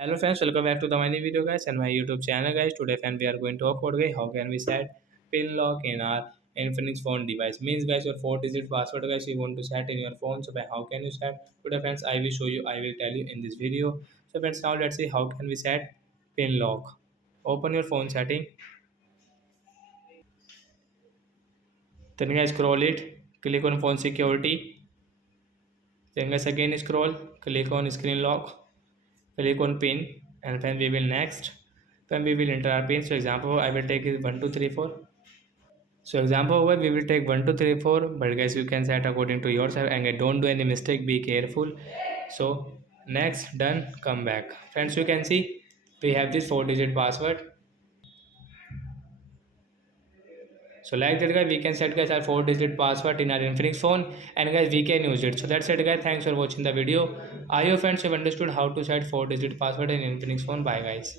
Hello friends, welcome back to the my new video guys and my YouTube channel guys. Today friend we are going to talk about guys how can we set pin lock in our Infinix phone device. Means guys your 4 digit password guys you want to set in your phone. So how can you set? Today friends I will show you. I will tell you in this video. So friends now let's see how can we set pin lock. Open your phone setting. Then guys scroll it. Click on phone security. Then guys again scroll. Click on screen lock. Click on pin and then we will next. Then we will enter our pin. So example I will take is 1234. So example over we will take 1234, but guys you can set according to yourself and don't do any mistake, be careful. So next, done, come back. Friends, you can see we have this 4 digit password. So like that guys we can set guys our 4 digit password in our Infinix phone and guys we can use it. So that's it guys, thanks for watching the video. I hope friends have understood how to set 4 digit password in Infinix phone. Bye guys.